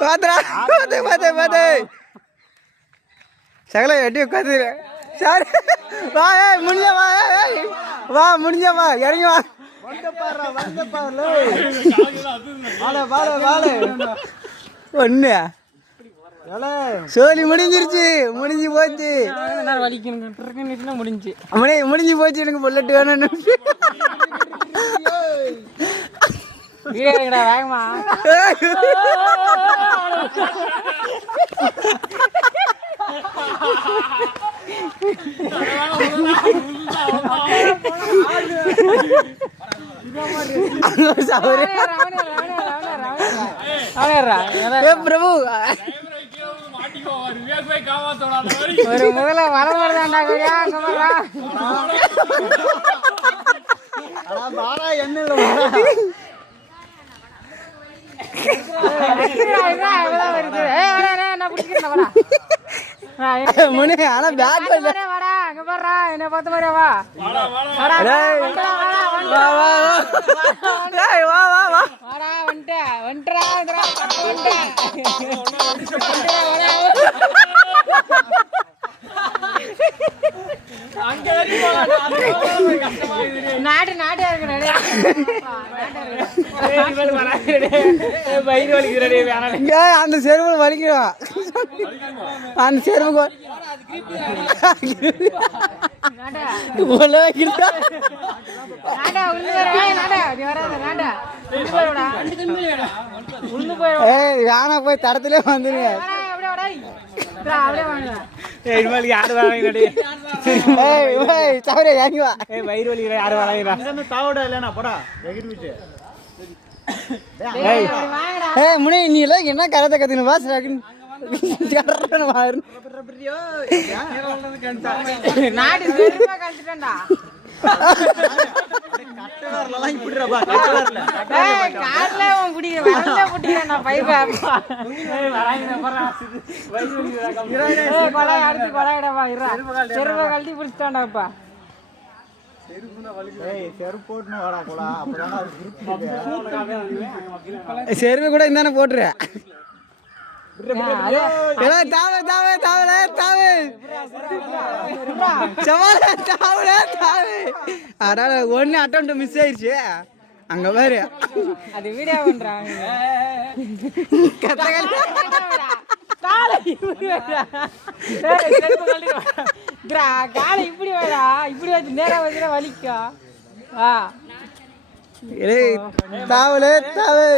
பாத்து சகல எட்டி உட்காந்து சார் வா முடிஞ்ச வா முடிஞ்ச வா இறங்கி வா ஒண்ணு சோழி முடிஞ்சிருச்சு முடிஞ்சு போச்சு முடிஞ்சு போச்சு எனக்கு புல்லட் வேணும்னு வேகமா பிரபு ஒரு முதல்ல வளர்ந்தாண்டா என்ன பார்த்த மாதிரியா வா நாடு நாடு அந்த செருவு வலிக்கும் அந்த செருவு யானை போய் தடத்துல வந்துருங்க யாரு வாங்க தவிர இறங்கி வா வயிறு வலிக்கிற யாரு வாங்க தாவோட இல்லைண்ணா போடா முனி நீ எல்லாம் என்ன கரத்தை கத்துக்கணும் வாச நாடு கழிச்சுட்டா கழட்டி பிடிச்சிட்டாண்டாப்பா செருவு கூட இந்தானே போட்டுரு ஒன்னு அட்டம் மிஸ் ஆயிடுச்சு அங்க பாரு அது வீடியோ பண்றாங்க காலை இப்படி வேடா இப்படி வச்சு நேரம் வச்சுனா வலிக்கும் தாவலே தாவே